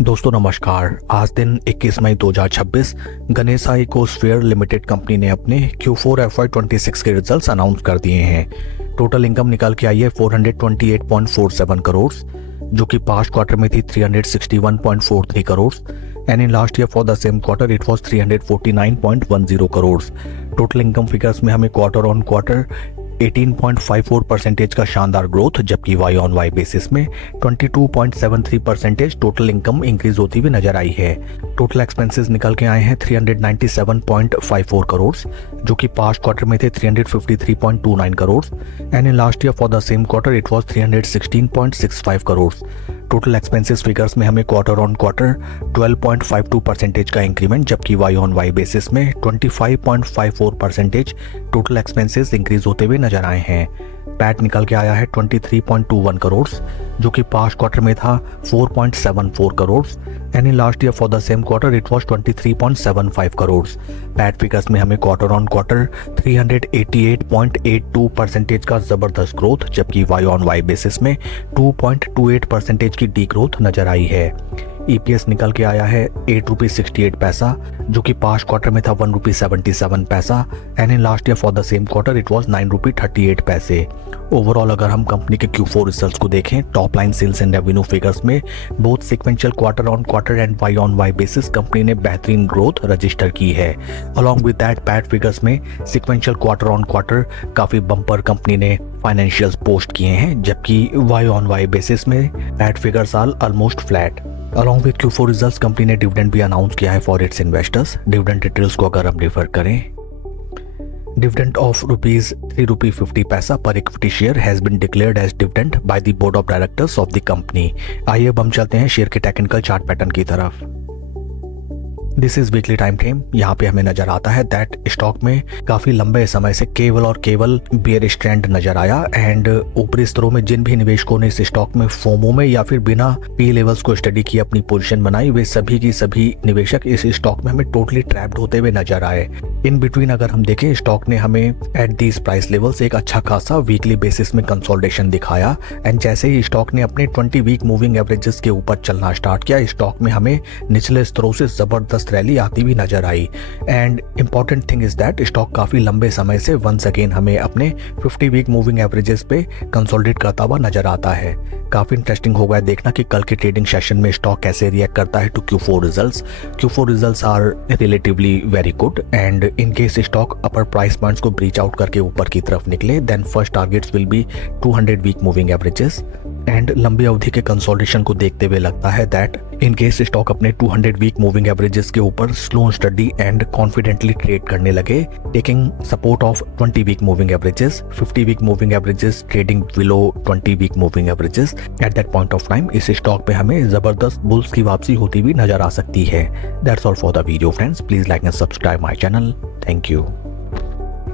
दोस्तों नमस्कार। आज दिन 21 मई 2026 गणेशा इकोस्फीयर लिमिटेड कंपनी ने अपने Q4 FY26 के रिजल्ट्स अनाउंस कर दिए हैं। टोटल इनकम निकल के आई है 428.47 करोड़, जो कि पास्ट क्वार्टर में थी 361.43 crore and in last year for the same quarter it was 349.10 crore. Total income figures में हमें क्वार्टर ऑन क्वार्टर 18.54% का शानदार ग्रोथ, जबकि वाई ऑन वाई बेसिस में 22.73% टोटल इनकम इंक्रीज होती हुई नजर आई है। टोटल एक्सपेंसेस निकल के आए हैं 397.54 करोड़, जो कि पास्ट क्वार्टर में थे 353.29 crore and in last year for the same quarter it was 316.65 crore. Total expenses figures में हमें क्वार्टर ऑन क्वार्टर 12.52% का इंक्रीमेंट, जबकि वाई ऑन वाई बेसिस में 25.54% टोटल एक्सपेंसेस इंक्रीज होते हुए नजर आए हैं। पैट निकल के आया है 23.21 करोड़, जो कि पास्ट क्वार्टर में था 4.74 crore and in last year for the same quarter it was 23.75 crore. PAT figures में हमें क्वार्टर ऑन क्वार्टर 388.82% का जबरदस्त ग्रोथ, जबकि वाई ऑन वाई बेसिस में 2.28% की डी ग्रोथ नजर आई है। ईपीएस निकल के आया है 8 रुपीज 68 पैसा, जो कि पास्ट क्वार्टर में था 1 रुपी 77 पैसा and in last year for the same quarter it was 9 रुपी 38 पैसे। ओवरऑल अगर हम कंपनी के Q4 रिजल्ट्स को देखें, top line sales and revenue figures में both sequential quarter on quarter and Y on Y basis company ने बेहतरीन growth register की है। Along with that PAT figures में सिक्वेंशियल क्वार्टर ऑन क्वार्टर काफी बम्पर कंपनी ने फाइनेंशियल्स पोस्ट किए हैं, जबकि वाई ऑन वाई बेसिस में PAT figures are almost flat. Along with Q4 results company ने डिविडेंड भी अनाउंस किया है for it's investors. Dividend details को अगर हम रिफर करें, dividend of rupees 3 rupee 50 पैसा पर equity share has been declared as dividend by the board of directors of the company. आइए अब हम चलते हैं शेयर के टेक्निकल चार्ट पैटर्न की तरफ। This is weekly time frame. यहाँ पे हमें नजर आता है दैट स्टॉक में काफी लंबे समय से केवल और केवल बेयरिश ट्रेंड नजर आया एंड ऊपरी स्तरों में जिन भी निवेशकों ने इस स्टॉक में फोमो में या फिर बिना पी लेवल्स को स्टडी की अपनी पोजीशन बनाई, वे सभी की सभी निवेशक इस स्टॉक में हमें टोटली ट्रैप्ड होते हुए नजर आए। इन बिटवीन अगर हम देखें, स्टॉक ने हमें एट दीज प्राइस लेवल्स एक अच्छा खासा वीकली बेसिस में कंसोलिडेशन दिखाया एंड जैसे ही स्टॉक ने अपने 20 वीक मूविंग एवरेजेस के ऊपर चलना स्टार्ट किया, स्टॉक में हमें निचले स्तरों से जबरदस्त रैली आती हुई नजर आई and important thing is that stock काफी लंबे समय से वंस अगेन हमें अपने 50 वीक मूविंग एवरेजेस पे कंसोलिडेट करता हुआ नजर आता है। काफी इंटरेस्टिंग होगा देखना कि कल के ट्रेडिंग सेशन में स्टॉक कैसे रिएक्ट करता है to Q4 results. Q4 results are relatively very good and in case stock upper price points को ब्रीच आउट करके ऊपर की तरफ निकले, then first targets will be 200 week moving averages and लंबी अवधि के कंसोलिडेशन को देखते हुए लगता है दैट इन केस स्टॉक अपने 200 वीक मूविंग एवरेजेस के ऊपर slow study and confidently trade करने लगे, taking support of 20 week moving averages, 50 week moving averages trading below 20 week moving averages, at that point of time इस stock पे हमें जबरदस्त bulls की वापसी होती हुई नजर आ सकती है। That's all for the video friends, please like and subscribe my channel. Thank you.